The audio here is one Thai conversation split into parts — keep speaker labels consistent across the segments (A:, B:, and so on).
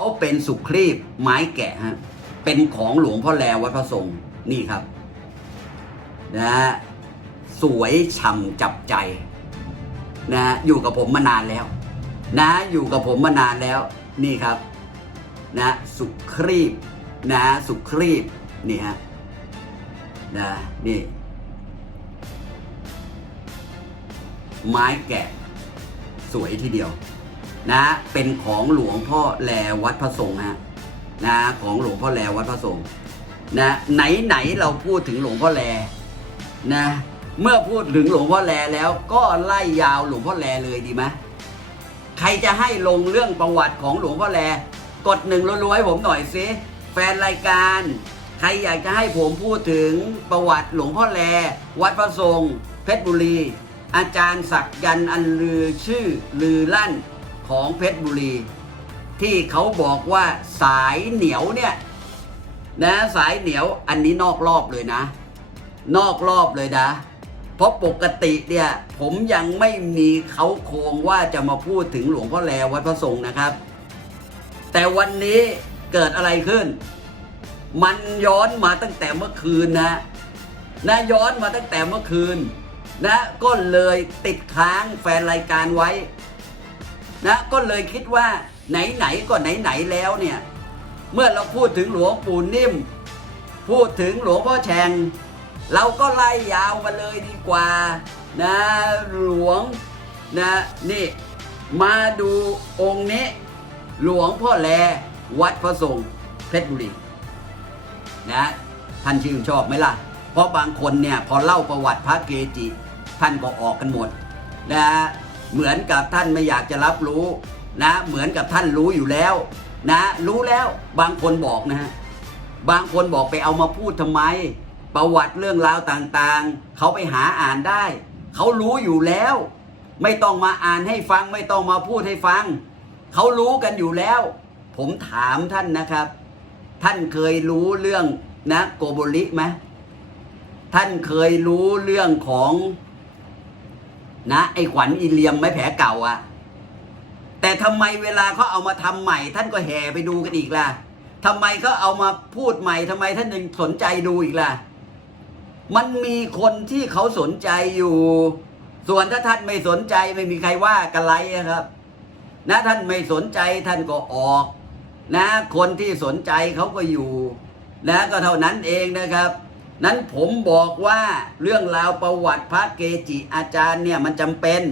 A: เขาเป็นสุครีบไม้แกะฮะเป็นของหลวงพ่อแลวัดพระทรงนี่ครับนะฮะสวยฉ่ำจับใจนะอยู่กับผมมานานแล้ว นะอยู่กับผมมานานแล้วนี่ครับ นะสุครีบนะสุครีบนี่ฮะนะนี่ ไม้แกะ สวยทีเดียว นะเป็นของหลวงพ่อแลวัดพระทรงฆ์ฮะนะของหลวงพ่อแลวัดพระทรงฆ์นะไหนไหนเราพูดถึงหลวงพ่อแลนะเมื่อพูดถึงหลวงพ่อแลแล้วก็ไล่ยาวหลวงพ่อแลเลยดีไหมใครจะให้ลงเรื่องประวัติของหลวงพ่อแลกดหนึ่งรัวๆให้ผมหน่อยสิแฟนรายการ ใครอยากจะให้ผมพูดถึงประวัติหลวงพ่อแล วัดพระทรงเพชรบุรี อาจารย์ศักยันต์อันลือชื่อลือลั่น ของเพชรบุรี ที่เขาบอกว่าสายเหนียวเนี่ยนะสายเหนียวอันนี้นอกรอบเลยนะ นอกรอบเลยนะ เพราะปกติเนี่ยผมยังไม่มีเขาโครงว่าจะมาพูดถึงหลวงพ่อแลวัดพระทรงฆ์นะครับ แต่วันนี้เกิดอะไรขึ้น มันย้อนมาตั้งแต่เมื่อคืนนะนะย้อนมาตั้งแต่เมื่อคืนนะก็เลยติดค้างแฟนรายการไว้ นะก็เลยคิดว่าไหนๆก็ไหนๆแล้วเนี่ย เมื่อเราพูดถึงหลวงปู่นิ่ม พูดถึงหลวงพ่อแฉงเราก็ไล่ยาวมาเลยดีกว่านะหลวงนะนี่มาดูองค์นี้ หลวงพ่อแลวัดพระทรงเพชรบุรีนะท่านชื่นชอบไหมล่ะ เพราะบางคนเนี่ยพอเล่าประวัติพระเกจิท่านก็ออกกันหมดนะ เหมือนกับท่านไม่อยากจะรับรู้นะ เหมือนกับท่านรู้อยู่แล้วนะ รู้แล้วบางคนบอกนะฮะบางคนบอกไปเอามาพูดทำไม ประวัติเรื่องราวต่างๆ เขาไปหาอ่านได้ เขารู้อยู่แล้ว ไม่ต้องมาอ่านให้ฟัง ไม่ต้องมาพูดให้ฟัง เขารู้กันอยู่แล้ว ผมถามท่านนะครับ ท่านเคยรู้เรื่องนะโกโบริไหมท่านเคยรู้เรื่องของ นะไอ้ขวัญอีเลียมไม้แผลเก่าอะแต่ทำไมเวลาเขาเอามาทำใหม่ ท่านก็แห่ไปดูกันอีกล่ะทำไมเขาเอามาพูดใหม่ทำไมท่านยังสนใจดูอีกล่ะ มันมีคนที่เขาสนใจอยู่ ส่วนถ้าท่านไม่สนใจไม่มีใครว่ากันไรครับ นะท่านไม่สนใจท่านก็ออก นะ คนที่สนใจเขาก็อยู่ นะก็เท่านั้นเองนะครับ นั้นผมบอกว่าเรื่องราวประวัติพระเกจิอาจารย์เนี่ยมันจำเป็น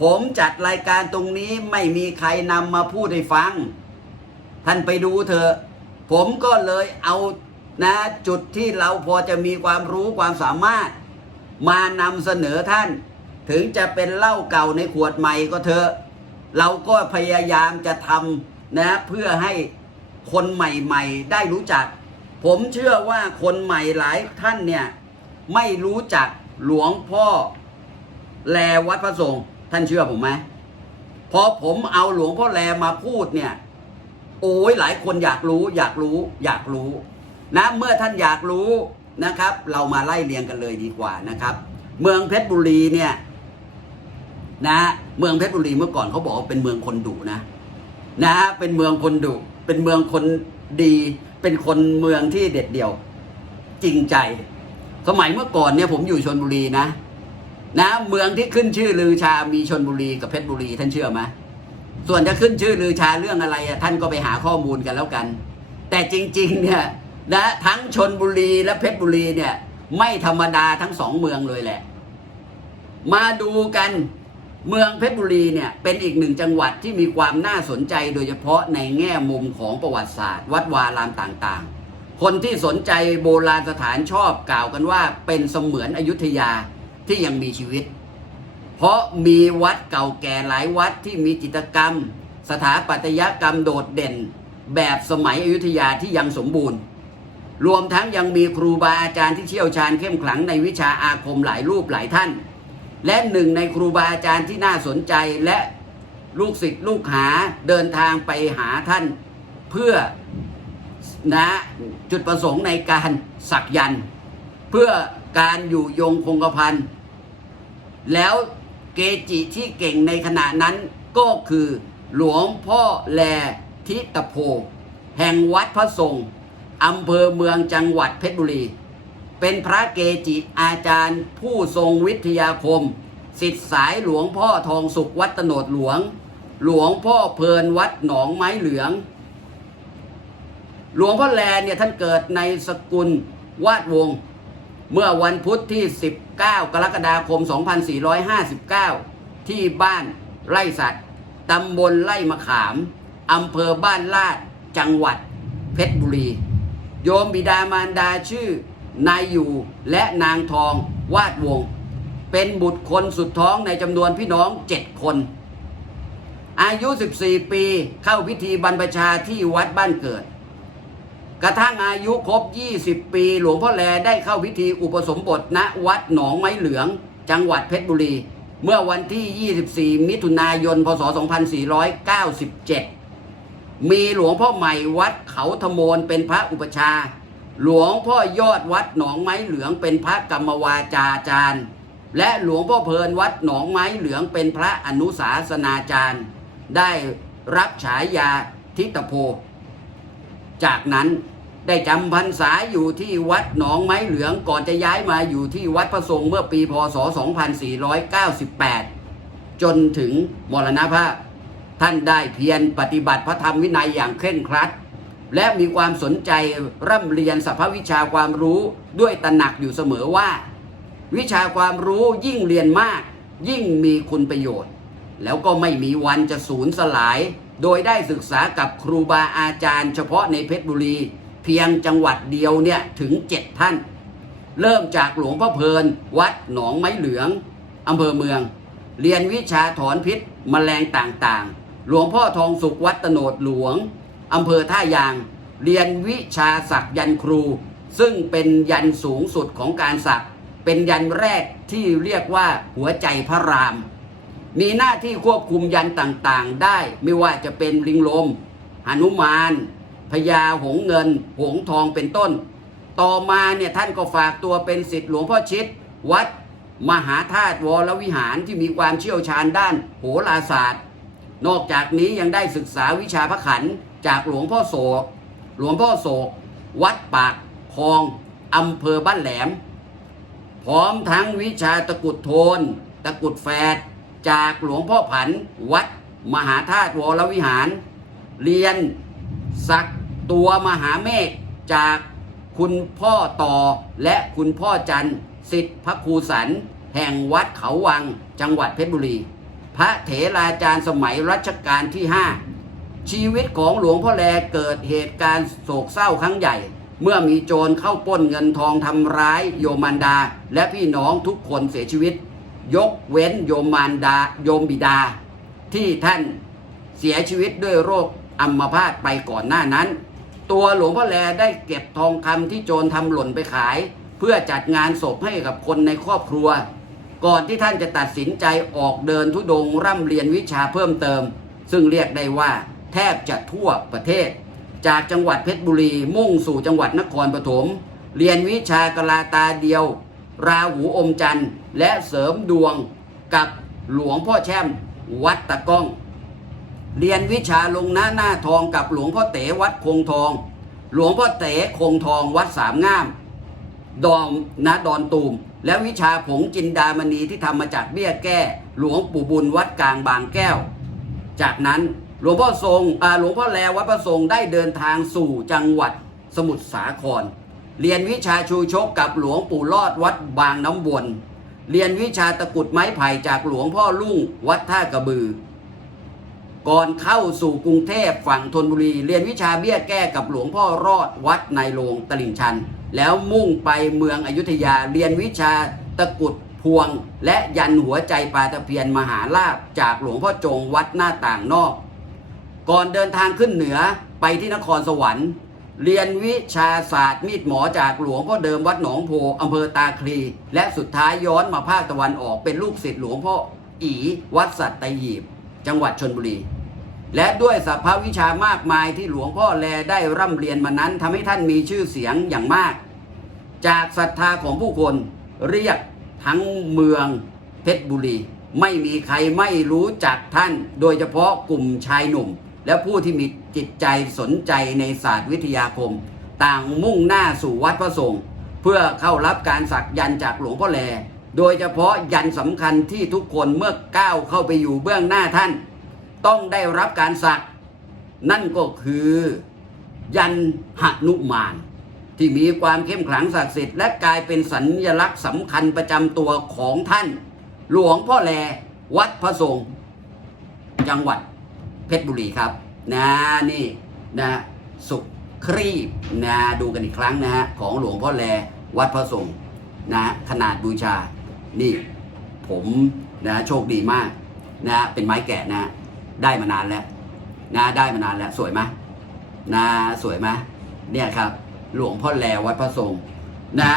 A: ผมจัดรายการตรงนี้ไม่มีใครนำมาพูดให้ฟัง ท่านไปดูเถอะ ผมก็เลยเอานะจุดที่เราพอจะมีความรู้ความสามารถ มานำเสนอท่าน ถึงจะเป็นเหล้าเก่าในขวดใหม่ก็เถอะ เราก็พยายามจะทำนะเพื่อให้คนใหม่ๆ ได้รู้จัก ผมเชื่อว่าคนใหม่หลายท่านเนี่ย ไม่รู้จักหลวงพ่อแลวัดพระทรงฆ์ท่านเชื่อผมไหมพอผมเอาหลวงพ่อแลมาพูดเนี่ย โอ้ยหลายคนอยากรู้ อยากรู้ อยากรู้ นะ เมื่อท่านอยากรู้นะครับ เรามาไล่เรียงกันเลยดีกว่านะครับ เมืองเพชรบุรีเนี่ยนะเมืองเพชรบุรีเมื่อก่อนเขาบอกว่าเป็นเมืองคนดุนะ นะเป็นเมืองคนดุเป็นเมืองคนดี เป็นคนเมืองที่เด็ดเดี่ยว จริงใจ สมัยเมื่อก่อนเนี่ยผมอยู่ชนบุรีนะ นะ เมืองที่ขึ้นชื่อลือชา มีชนบุรีกับเพชรบุรีท่านเชื่อไหมส่วนจะขึ้นชื่อลือชาเรื่องอะไรท่านก็ไปหาข้อมูลกันแล้วกัน แต่จริง ๆ เนี่ยนะทั้งชนบุรีและเพชรบุรีเนี่ย ไม่ธรรมดาทั้งสองเมืองเลยแหละ มาดูกัน เมืองเพชรบุรีเนี่ยเป็นอีกหนึ่งจังหวัดที่มีความน่าสนใจโดยเฉพาะในแง่มุมของประวัติศาสตร์ วัดวารามต่างๆ คนที่สนใจโบราณสถานชอบกล่าวกันว่าเป็นเสมือนอยุธยาที่ยังมีชีวิต เพราะมีวัดเก่าแก่หลายวัดที่มีจิตรกรรม สถาปัตยกรรมโดดเด่น แบบสมัยอยุธยาที่ยังสมบูรณ์ รวมทั้งยังมีครูบาอาจารย์ที่เชี่ยวชาญเข้มขลังในวิชาอาคมหลายรูปหลายท่าน และหนึ่งในครูบาอาจารย์ที่น่าสนใจและลูกศิษย์ลูกหาเดินทางไปหาท่านเพื่อนะจุดประสงค์ในการสักยัน เพื่อการอยู่ยงคงกระพันแล้วเกจิที่เก่งในขณะนั้นก็คือหลวงพ่อแลทิตโพ แห่งวัดพระทรงอำเภอเมืองจังหวัดเพชรบุรี เป็นพระเกจิอาจารย์ผู้ทรงวิทยาคมสิทธิสายหลวงพ่อทองสุขวัดตโนดหลวง หลวงพ่อเพลินวัดหนองไม้เหลือง หลวงพ่อแลเนี่ยท่านเกิดในสกุลวาดวง เมื่อวันพุธที่ 19 กรกฎาคม 2459 ที่บ้านไร่สัตว์ตำบลไร่มะขามอำเภอบ้านลาดจังหวัดเพชรบุรี โยมบิดามารดาชื่อ นายอยู่และนางทองวาดวง เป็นบุตรคนสุดท้องในจำนวนพี่น้องเจ็ดคน อายุ 14 ปีเข้าพิธีบรรพชาที่วัดบ้านเกิด กระทั่งอายุครบ 20 ปี หลวงพ่อแลได้เข้าพิธีอุปสมบทณวัดหนองไม้เหลือง จังหวัดเพชรบุรี เมื่อวันที่ 24 มิถุนายน พศ 2497 มีหลวงพ่อใหม่วัดเขาธโมนเป็นพระอุปชา หลวงพ่อยอดวัดหนองไม้เหลืองเป็นพระกรรมวาจาจารย์ และหลวงพ่อเพลินวัดหนองไม้เหลืองเป็นพระอนุสาสนาจารย์ ได้รับฉายาทิตโพ จากนั้นได้จำพรรษาอยู่ที่วัดหนองไม้เหลืองก่อนจะย้ายมาอยู่ที่วัดพระทรงเมื่อปีพศ 2498 จนถึงมรณภาพ ท่านได้เพียรปฏิบัติพระธรรมวินัยอย่างเคร่งครัด และมีความสนใจร่ำเรียนสัพพวิชาความรู้ด้วยตระหนักอยู่เสมอว่า วิชาความรู้ยิ่งเรียนมาก ยิ่งมีคุณประโยชน์ แล้วก็ไม่มีวันจะสูญสลาย โดยได้ศึกษากับครูบาอาจารย์ เฉพาะในเพชรบุรี เพียงจังหวัดเดียวเนี่ยถึงเจ็ดท่าน เริ่มจากหลวงพ่อเพลิน วัดหนองไม้เหลืองอำเภอเมือง เรียนวิชาถอนพิษมแมลงต่างๆ หลวงพ่อทองสุขวัดตโนดหลวง อำเภอท่ายาง เรียนวิชาสักยันครู ซึ่งเป็นยันสูงสุดของการสักเป็นยันแรกที่เรียกว่าหัวใจพระราม มีหน้าที่ควบคุมยันต่างๆ ได้ไม่ว่าจะเป็นลิงลมหนุมานพญาหงเงิน หงทองเป็นต้น ต่อมาเนี่ยท่านก็ฝากตัวเป็นศิษย์หลวงพ่อชิด วัดมหาธาตุวรวิหารที่มีความเชี่ยวชาญด้านโหราศาสตร์ นอกจากนี้ยังได้ศึกษาวิชาพระขันธ์ จากหลวงพ่อโศก หลวงพ่อโศก วัดปากคลองอำเภอบ้านแหลม พร้อมทั้งวิชาตะกุดโทน ตะกุดแฝด จากหลวงพ่อผัน วัดมหาธาตุวรวิหาร เรียนสักตัวมหาเมฆจากคุณพ่อต่อและคุณพ่อจันทร์สิทธิพระครูสัน แห่งวัดเขาวังจังหวัดเพชรบุรี พระเถราจารย์สมัยรัชกาลที่5 ชีวิตของหลวงพ่อแลเกิดเหตุการณ์โศกเศร้าครั้งใหญ่ เมื่อมีโจรเข้าปล้นเงินทองทำร้ายโยมมารดา และพี่น้องทุกคนเสียชีวิต ยกเว้นโยมมารดาโยมบิดา ที่ท่านเสียชีวิตด้วยโรคอัมพาตไปก่อนหน้านั้น ตัวหลวงพ่อแลได้เก็บทองคำที่โจรทำหล่นไปขาย เพื่อจัดงานศพให้กับคนในครอบครัว ก่อนที่ท่านจะตัดสินใจออกเดินทุดงค์ร่ำเรียนวิชาเพิ่มเติม ซึ่งเรียกได้ว่า แทบจะทั่วประเทศ จากจังหวัดเพชรบุรี มุ่งสู่จังหวัดนครปฐมเรียนวิชากลาตาเดียว ราหูอมจันทร์ และเสริมดวงกับหลวงพ่อแช่มวัดตะก้อง เรียนวิชาลงหน้าหน้าทองกับหลวงพ่อเต๋วัดคงทอง หลวงพ่อเต๋คงทองวัดสามงาม ดอมนะดอนตูม และวิชาผงจินดามณีที่ทำมาจากเบี้ยแก้ หลวงปู่บุญวัดกลางบางแก้ว จากนั้น หลวงพ่อทรงหลวงพ่อแลวัดพระทรงได้เดินทางสู่จังหวัดสมุทรสาคร เรียนวิชาชูชกกับหลวงปู่รอดวัดบางน้ำวนเรียนวิชาตะกุดไม้ไผ่จากหลวงพ่อลุ่งวัดท่ากระบือ ก่อนเข้าสู่กรุงเทพฝั่งธนบุรี เรียนวิชาเบี้ยแก้กับหลวงพ่อรอดวัดในโรงตลิ่งชัน แล้วมุ่งไปเมืองอยุธยาเรียนวิชาตะกุดพวง และยันหัวใจปลาตะเพียนมหาลาภจากหลวงพ่อจงวัดหน้าต่างนอก ก่อนเดินทางขึ้นเหนือไปที่นครสวรรค์ เรียนวิชาศาสตร์มีดหมอจากหลวงพ่อเดิมวัดหนองโพอำเภอตาคลี และสุดท้ายย้อนมาภาคตะวันออกเป็นลูกศิษย์หลวงพ่ออีวัดสัตหีบ จังหวัดชนบุรี และด้วยสัพพวิชามากมายที่หลวงพ่อแลได้ร่ำเรียนมานั้นทำให้ท่านมีชื่อเสียงอย่างมาก จากศรัทธาของผู้คนเรียกทั้งเมืองเพชรบุรี ไม่มีใครไม่รู้จักท่าน โดยเฉพาะกลุ่มชายหนุ่ม และผู้ที่มีจิตใจสนใจในศาสตร์วิทยาคม ต่างมุ่งหน้าสู่วัดพระสงฆ์เพื่อเข้ารับการสักยันจากหลวงพ่อแล โดยเฉพาะยันสำคัญที่ทุกคนเมื่อก้าวเข้าไปอยู่เบื้องหน้าท่าน ต้องได้รับการสัก นั่นก็คือ ยันหนุมาน ที่มีความเข้มขลังศักดิ์สิทธิ์และกลายเป็นสัญลักษณ์สำคัญประจำตัวของท่าน หลวงพ่อแล วัดพระสงฆ์จังหวัด เพชรบุรีครับนะนี่นะสุครีบนะดูกันอีกครั้งนะฮะของหลวงพ่อแลวัดพระสงฆ์นะขนาดบูชา นี่ผมนะโชคดีมากนะเป็นไม้แกะนะได้มานานแล้วนะได้มานานแล้วสวยไหมนะสวยไหมเนี่ยครับ หลวงพ่อแลวัดพระสงฆ์นะ